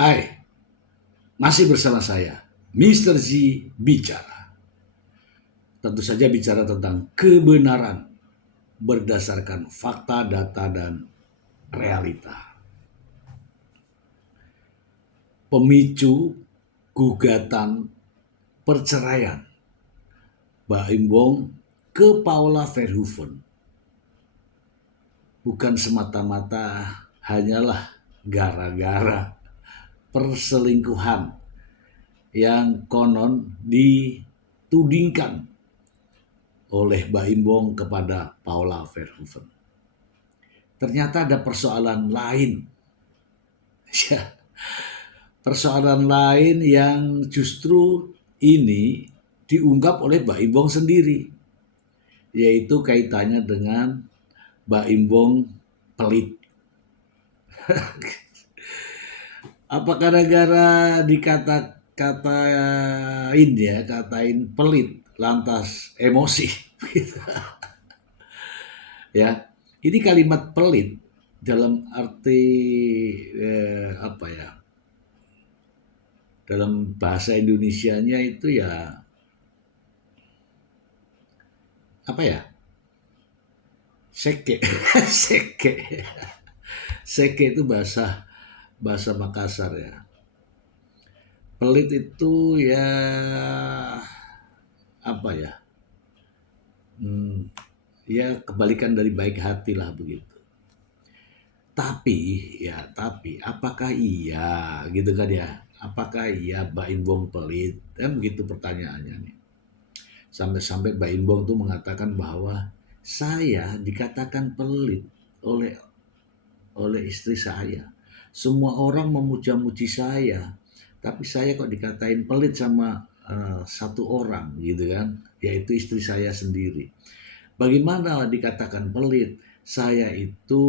Hai, masih bersama saya, Mr. Z bicara. Tentu saja bicara tentang kebenaran berdasarkan fakta, data, dan realita. Pemicu gugatan perceraian Baim Wong ke Paula Verhoeven bukan semata-mata hanyalah gara-gara perselingkuhan yang konon ditudingkan oleh Baim Wong kepada Paula Verhoeven. Ternyata ada persoalan lain. Ya, persoalan lain yang justru ini diungkap oleh Baim Wong sendiri, yaitu kaitannya dengan Baim Wong pelit. Apa gara-gara katain pelit lantas emosi? Ya, ini kalimat pelit dalam arti apa ya? Dalam bahasa Indonesianya itu ya apa ya? Seke, seke, seke itu bahasa Makassar ya. Pelit itu ya apa ya? Ya kebalikan dari baik hati lah begitu. Tapi apakah iya gitu kan ya? Apakah iya Baim Wong pelit? Kan begitu pertanyaannya nih. Sampai-sampai Baim Wong tuh mengatakan bahwa saya dikatakan pelit oleh istri saya. Semua orang memuja-muji saya, tapi saya kok dikatain pelit sama satu orang gitu kan, yaitu istri saya sendiri. Bagaimana dikatakan pelit? Saya itu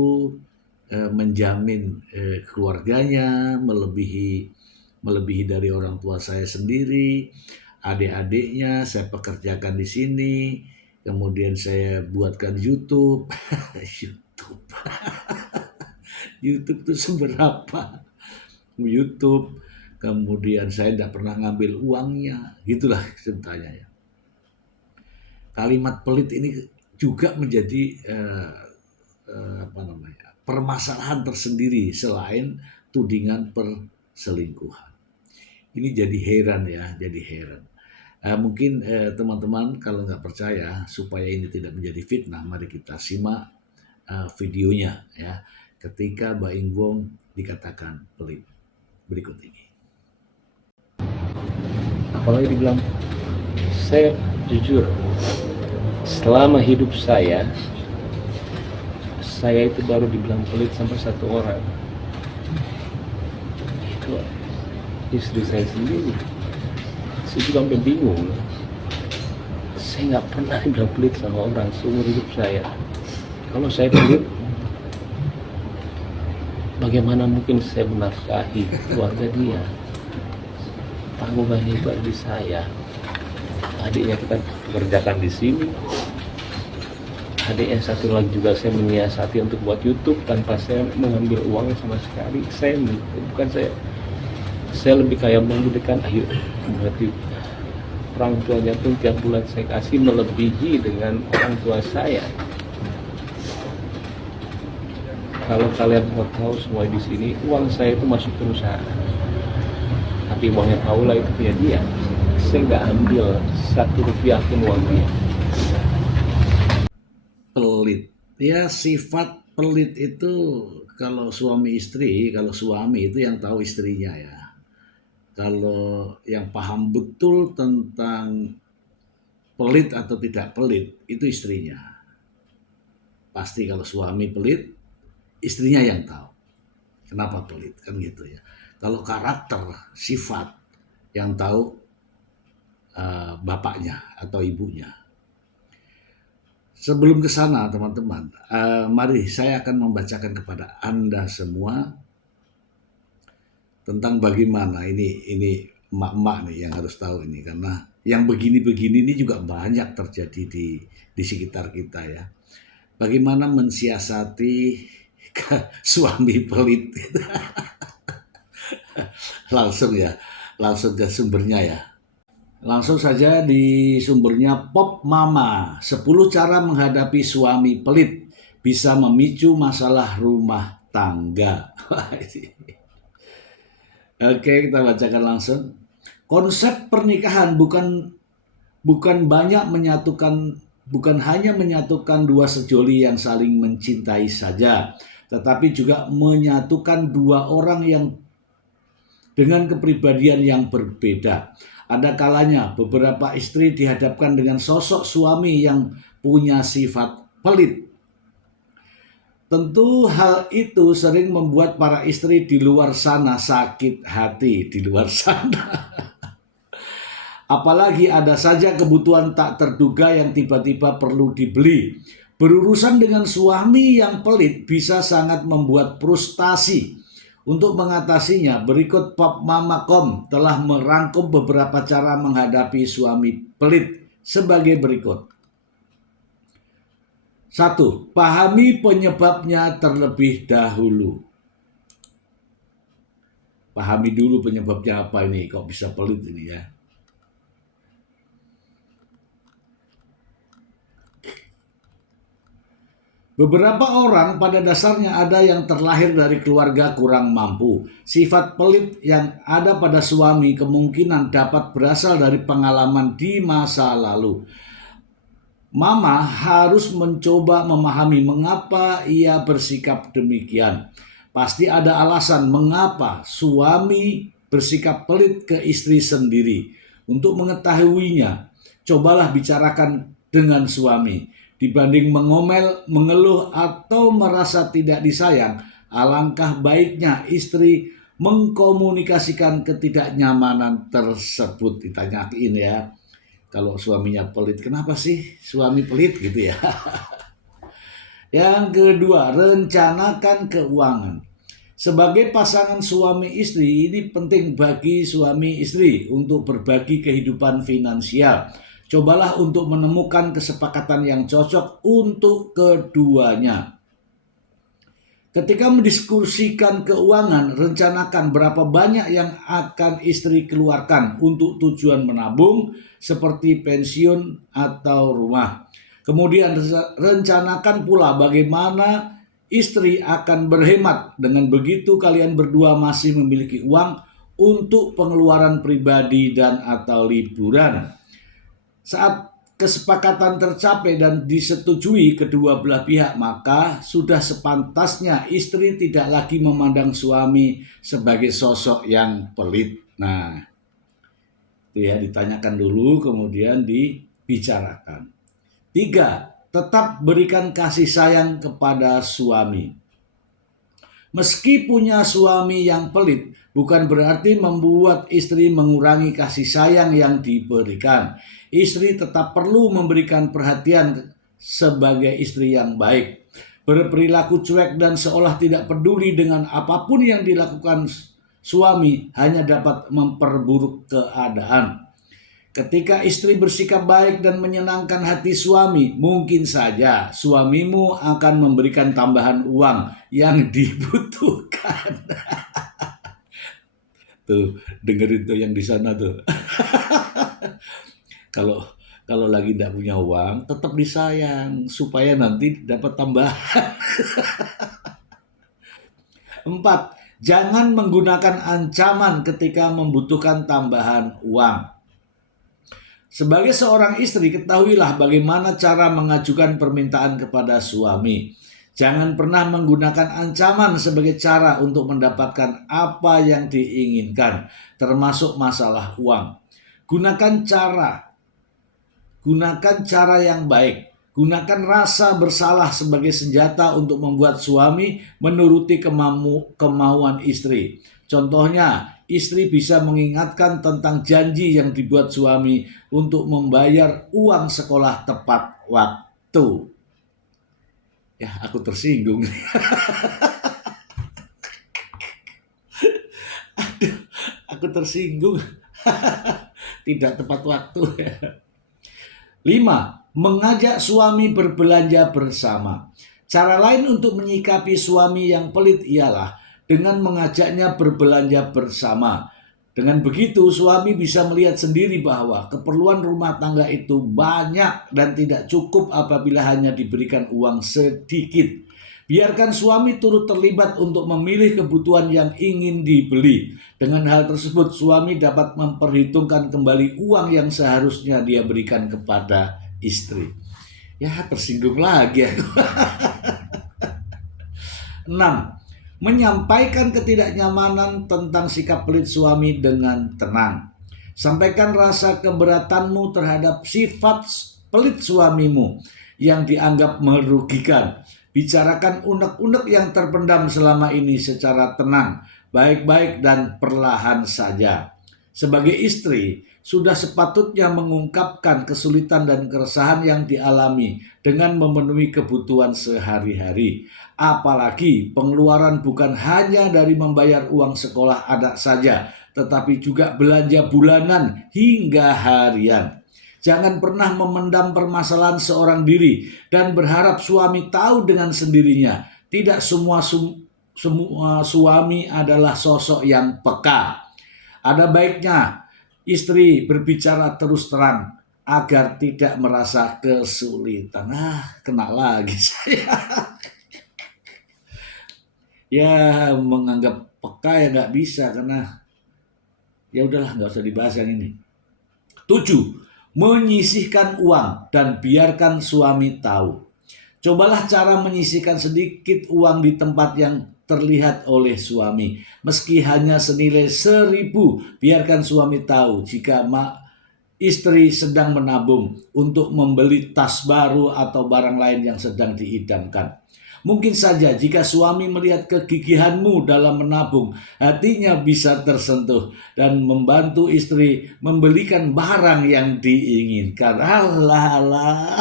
menjamin keluarganya melebihi dari orang tua saya sendiri, adik-adiknya saya pekerjakan di sini, kemudian saya buatkan YouTube, YouTube, YouTube itu seberapa? YouTube, kemudian saya tidak pernah ngambil uangnya, gitulah ceritanya ya. Kalimat pelit ini juga menjadi permasalahan tersendiri selain tudingan perselingkuhan. Ini jadi heran ya, jadi heran. Mungkin teman-teman kalau nggak percaya supaya ini tidak menjadi fitnah, mari kita simak videonya ya. Ketika Baim Wong dikatakan pelit berikut ini. Apalagi dibilang, saya jujur, selama hidup saya itu baru dibilang pelit sampai satu orang, itu istri saya sendiri. Saya juga sampai bingung, saya nggak pernah dibilang pelit sama orang seumur hidup saya. Kalau saya pelit, bagaimana mungkin saya menafkahi keluarga dia? Tanggungan hebat di saya. Adiknya kita pekerjakan di sini. Adik yang satu lagi juga saya menyiasati untuk buat YouTube tanpa saya mengambil uangnya sama sekali. Saya lebih kayak memberikan, ayo berarti orang tuanya pun tiap bulan saya kasih melebihi dengan orang tua saya. Kalau kalian mau tahu semua di sini, uang saya itu masuk perusahaan, tapi uangnya Paula itu punya dia. Saya nggak ambil satu rupiah pun uang dia. Pelit, ya sifat pelit itu kalau suami istri, kalau suami itu yang tahu istrinya ya. Kalau yang paham betul tentang pelit atau tidak pelit itu istrinya. Pasti kalau suami pelit, istrinya yang tahu kenapa pelit kan gitu ya. Kalau karakter, sifat yang tahu bapaknya atau ibunya. Sebelum ke sana teman-teman, mari saya akan membacakan kepada Anda semua tentang bagaimana ini emak-emak nih yang harus tahu ini, karena yang begini-begini ini juga banyak terjadi di sekitar kita ya. Bagaimana mensiasati suami pelit. Langsung ya, langsung ke sumbernya ya. Langsung saja di sumbernya Pop Mama, 10 cara menghadapi suami pelit bisa memicu masalah rumah tangga. Oke, kita bacakan langsung. Konsep pernikahan bukan banyak menyatukan bukan hanya menyatukan dua sejoli yang saling mencintai saja, tetapi juga menyatukan dua orang yang dengan kepribadian yang berbeda. Ada kalanya beberapa istri dihadapkan dengan sosok suami yang punya sifat pelit. Tentu hal itu sering membuat para istri di luar sana sakit hati, di luar sana. Apalagi ada saja kebutuhan tak terduga yang tiba-tiba perlu dibeli. Berurusan dengan suami yang pelit bisa sangat membuat frustasi. Untuk mengatasinya, berikut Pop Mama.com telah merangkum beberapa cara menghadapi suami pelit sebagai berikut. 1. Pahami penyebabnya terlebih dahulu. Pahami dulu penyebabnya apa ini, kok bisa pelit ini ya. Beberapa orang pada dasarnya ada yang terlahir dari keluarga kurang mampu. Sifat pelit yang ada pada suami kemungkinan dapat berasal dari pengalaman di masa lalu. Mama harus mencoba memahami mengapa ia bersikap demikian. Pasti ada alasan mengapa suami bersikap pelit ke istri sendiri. Untuk mengetahuinya, cobalah bicarakan dengan suami. Dibanding mengomel, mengeluh, atau merasa tidak disayang, alangkah baiknya istri mengkomunikasikan ketidaknyamanan tersebut. Ditanyain ya, kalau suaminya pelit, kenapa sih suami pelit gitu ya. Yang kedua, rencanakan keuangan. Sebagai pasangan suami istri, ini penting bagi suami istri untuk berbagi kehidupan finansial. Cobalah untuk menemukan kesepakatan yang cocok untuk keduanya. Ketika mendiskusikan keuangan, rencanakan berapa banyak yang akan istri keluarkan untuk tujuan menabung seperti pensiun atau rumah. Kemudian rencanakan pula bagaimana istri akan berhemat. Dengan begitu kalian berdua masih memiliki uang untuk pengeluaran pribadi dan atau liburan. Saat kesepakatan tercapai dan disetujui kedua belah pihak, maka sudah sepantasnya istri tidak lagi memandang suami sebagai sosok yang pelit. Nah, itu ya, ditanyakan dulu kemudian dibicarakan. 3. Tetap berikan kasih sayang kepada suami. Meski punya suami yang pelit, bukan berarti membuat istri mengurangi kasih sayang yang diberikan. Istri tetap perlu memberikan perhatian sebagai istri yang baik. Berperilaku cuek dan seolah tidak peduli dengan apapun yang dilakukan suami hanya dapat memperburuk keadaan. Ketika istri bersikap baik dan menyenangkan hati suami, mungkin saja suamimu akan memberikan tambahan uang yang dibutuhkan. Tuh, dengerin tuh yang di sana tuh. Kalau lagi tidak punya uang, tetap disayang supaya nanti dapat tambahan. 4. Jangan menggunakan ancaman ketika membutuhkan tambahan uang. Sebagai seorang istri, ketahuilah bagaimana cara mengajukan permintaan kepada suami. Jangan pernah menggunakan ancaman sebagai cara untuk mendapatkan apa yang diinginkan, termasuk masalah uang. Gunakan cara yang baik. Gunakan rasa bersalah sebagai senjata untuk membuat suami menuruti kemauan istri. Contohnya, istri bisa mengingatkan tentang janji yang dibuat suami untuk membayar uang sekolah tepat waktu. Ya, aku tersinggung. Aduh, aku tersinggung. Tidak tepat waktu. 5. Mengajak suami berbelanja bersama. Cara lain untuk menyikapi suami yang pelit ialah dengan mengajaknya berbelanja bersama. Dengan begitu, suami bisa melihat sendiri bahwa keperluan rumah tangga itu banyak dan tidak cukup apabila hanya diberikan uang sedikit. Biarkan suami turut terlibat untuk memilih kebutuhan yang ingin dibeli. Dengan hal tersebut, suami dapat memperhitungkan kembali uang yang seharusnya dia berikan kepada istri. Ya, tersinggung lagi aku. 6. Menyampaikan ketidaknyamanan tentang sikap pelit suami dengan tenang. Sampaikan rasa keberatanmu terhadap sifat pelit suamimu yang dianggap merugikan. Bicarakan unek-unek yang terpendam selama ini secara tenang, baik-baik dan perlahan saja. Sebagai istri, sudah sepatutnya mengungkapkan kesulitan dan keresahan yang dialami dengan memenuhi kebutuhan sehari-hari. Apalagi pengeluaran bukan hanya dari membayar uang sekolah anak saja, tetapi juga belanja bulanan hingga harian. Jangan pernah memendam permasalahan seorang diri dan berharap suami tahu dengan sendirinya. Tidak semua suami adalah sosok yang peka. Ada baiknya istri berbicara terus terang agar tidak merasa kesulitan. Kena lagi saya. Ya, menganggap peka ya nggak bisa, karena ya udahlah, nggak usah dibahas yang ini. 7. Menyisihkan uang dan biarkan suami tahu. Cobalah cara menyisihkan sedikit uang di tempat yang terlihat oleh suami. Meski hanya senilai 1.000, biarkan suami tahu jika istri sedang menabung untuk membeli tas baru atau barang lain yang sedang diidamkan. Mungkin saja jika suami melihat kegigihanmu dalam menabung, hatinya bisa tersentuh dan membantu istri membelikan barang yang diinginkan. Alah.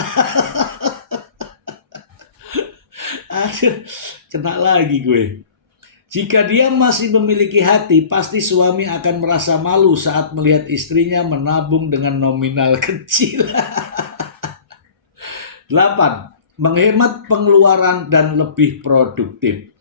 Aduh, kena lagi gue. Jika dia masih memiliki hati, pasti suami akan merasa malu saat melihat istrinya menabung dengan nominal kecil. 8. Menghemat pengeluaran dan lebih produktif.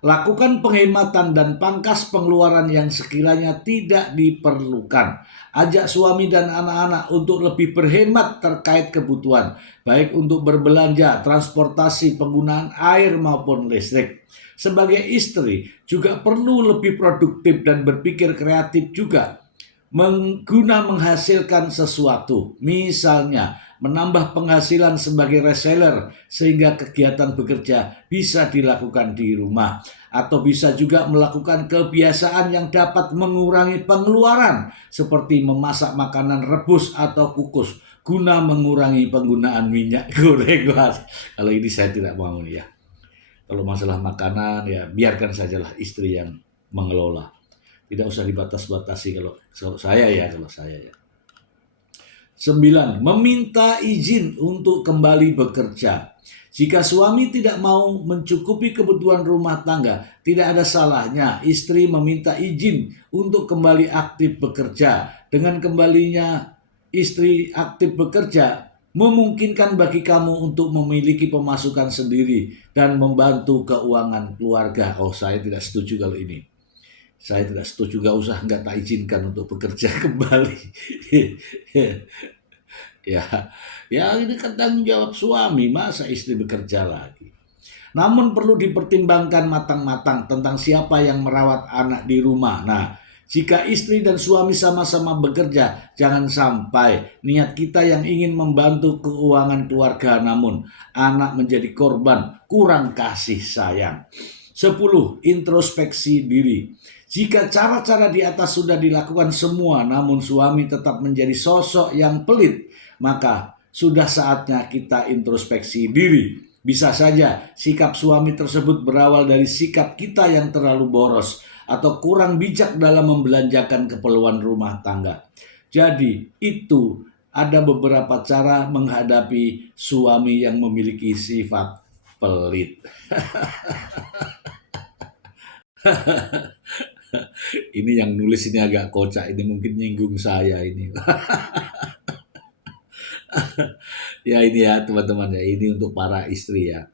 Lakukan penghematan dan pangkas pengeluaran yang sekiranya tidak diperlukan. Ajak suami dan anak-anak untuk lebih berhemat terkait kebutuhan, baik untuk berbelanja, transportasi, penggunaan air maupun listrik. Sebagai istri juga perlu lebih produktif dan berpikir kreatif juga. Menghasilkan sesuatu, misalnya menambah penghasilan sebagai reseller sehingga kegiatan bekerja bisa dilakukan di rumah, atau bisa juga melakukan kebiasaan yang dapat mengurangi pengeluaran seperti memasak makanan rebus atau kukus guna mengurangi penggunaan minyak goreng. Kalau ini saya tidak mau nih ya. Kalau masalah makanan ya biarkan sajalah istri yang mengelola. Tidak usah dibatas-batasi kalau saya ya. 9. Meminta izin untuk kembali bekerja. Jika suami tidak mau mencukupi kebutuhan rumah tangga, tidak ada salahnya istri meminta izin untuk kembali aktif bekerja. Dengan kembalinya istri aktif bekerja, memungkinkan bagi kamu untuk memiliki pemasukan sendiri dan membantu keuangan keluarga. Saya tidak setuju kalau ini. Saya tidak setuju, nggak tak izinkan untuk bekerja kembali. ya ini kan tanggung jawab suami, masa istri bekerja lagi. Namun perlu dipertimbangkan matang-matang tentang siapa yang merawat anak di rumah. Nah, jika istri dan suami sama-sama bekerja, jangan sampai niat kita yang ingin membantu keuangan keluarga namun anak menjadi korban kurang kasih sayang. 10. Introspeksi diri. Jika cara-cara di atas sudah dilakukan semua namun suami tetap menjadi sosok yang pelit, maka sudah saatnya kita introspeksi diri. Bisa saja sikap suami tersebut berawal dari sikap kita yang terlalu boros atau kurang bijak dalam membelanjakan keperluan rumah tangga. Jadi itu ada beberapa cara menghadapi suami yang memiliki sifat pelit. Ini yang nulis ini agak kocak, ini mungkin nyinggung saya ini. Ya ini ya teman-teman ya, ini untuk para istri ya.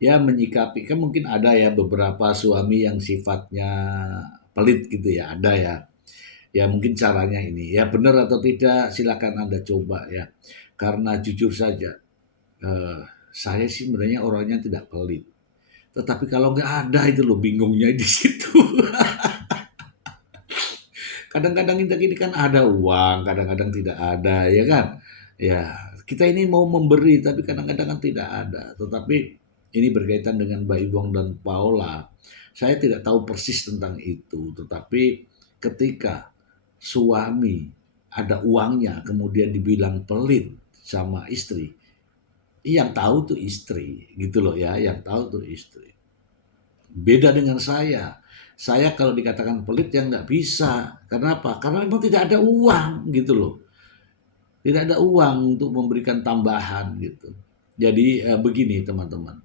Ya menyikapi, kan mungkin ada ya beberapa suami yang sifatnya pelit gitu ya, ada ya. Ya mungkin caranya ini, ya benar atau tidak silakan Anda coba ya. Karena jujur saja, saya sih sebenarnya orangnya tidak pelit. Tetapi kalau nggak ada itu loh bingungnya di situ. Kadang-kadang kita ini kan ada uang, kadang-kadang tidak ada, ya kan? Ya, kita ini mau memberi tapi kadang-kadang kan tidak ada. Tetapi ini berkaitan dengan Mbak Iwong dan Paula. Saya tidak tahu persis tentang itu, tetapi ketika suami ada uangnya kemudian dibilang pelit sama istri, yang tahu tuh istri, gitu loh ya, yang tahu tuh istri. Beda dengan saya. Saya kalau dikatakan pelit ya nggak bisa. Kenapa? Karena memang tidak ada uang gitu loh. Tidak ada uang untuk memberikan tambahan gitu. Jadi begini teman-teman.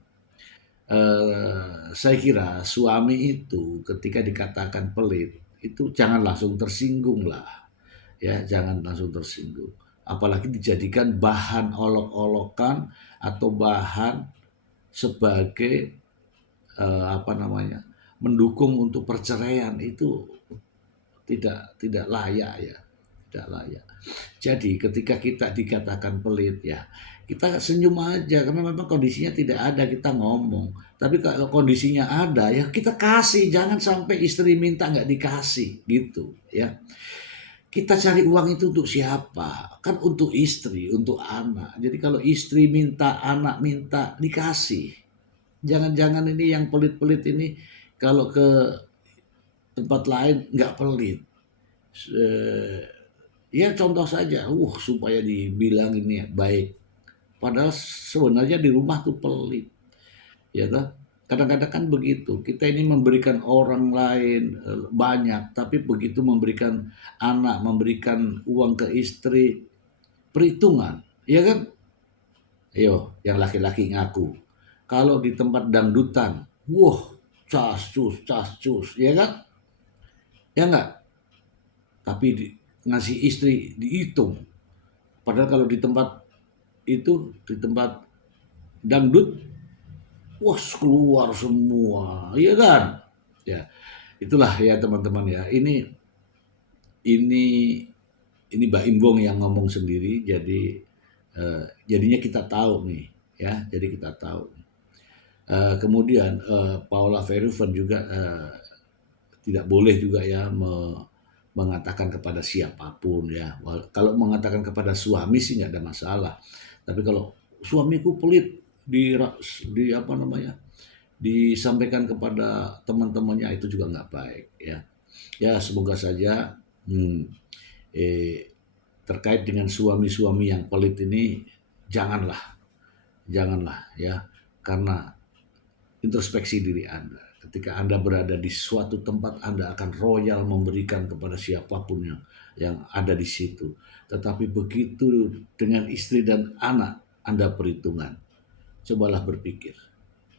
Saya kira suami itu ketika dikatakan pelit itu jangan langsung tersinggung lah. Ya, jangan langsung tersinggung. Apalagi dijadikan bahan olok-olokan atau bahan sebagai apa namanya, mendukung untuk perceraian itu tidak layak ya, tidak layak. Jadi ketika kita dikatakan pelit ya, kita senyum aja karena memang kondisinya tidak ada kita ngomong. Tapi kalau kondisinya ada ya kita kasih, jangan sampai istri minta nggak dikasih gitu ya. Kita cari uang itu untuk siapa? Kan untuk istri, untuk anak. Jadi kalau istri minta, anak minta, dikasih. Jangan-jangan ini yang pelit-pelit ini kalau ke tempat lain nggak pelit. Ya contoh saja, supaya dibilang ini baik. Padahal sebenarnya di rumah tuh pelit, ya toh. Kadang-kadang kan begitu. Kita ini memberikan orang lain banyak, tapi begitu memberikan anak, memberikan uang ke istri, perhitungan, ya kan? Ayo, yang laki-laki ngaku. Kalau di tempat dangdutan, cas cus, ya kan? Ya enggak? Tapi ngasih istri dihitung. Padahal kalau di tempat itu, di tempat dangdut, keluar semua, ya kan? Ya, itulah ya teman-teman ya. Ini ini Mbak Imbong yang ngomong sendiri, jadi jadinya kita tahu nih, ya. Jadi kita tahu. Kemudian Paula Verhoeven juga tidak boleh juga ya mengatakan kepada siapapun ya. Kalau mengatakan kepada suami sih nggak ada masalah. Tapi kalau suamiku pelit di apa namanya disampaikan kepada teman-temannya itu juga nggak baik ya. Ya semoga saja eh, terkait dengan suami-suami yang pelit ini janganlah, janganlah ya, karena introspeksi diri Anda. Ketika Anda berada di suatu tempat, Anda akan royal memberikan kepada siapapun yang ada di situ. Tetapi begitu dengan istri dan anak, Anda perhitungan. Cobalah berpikir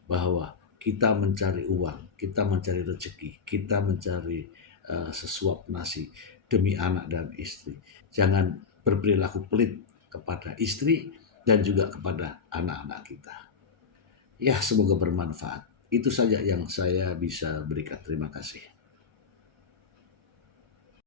bahwa kita mencari uang, kita mencari rezeki, kita mencari sesuap nasi demi anak dan istri. Jangan berperilaku pelit kepada istri dan juga kepada anak-anak kita. Ya, semoga bermanfaat. Itu saja yang saya bisa berikan. Terima kasih.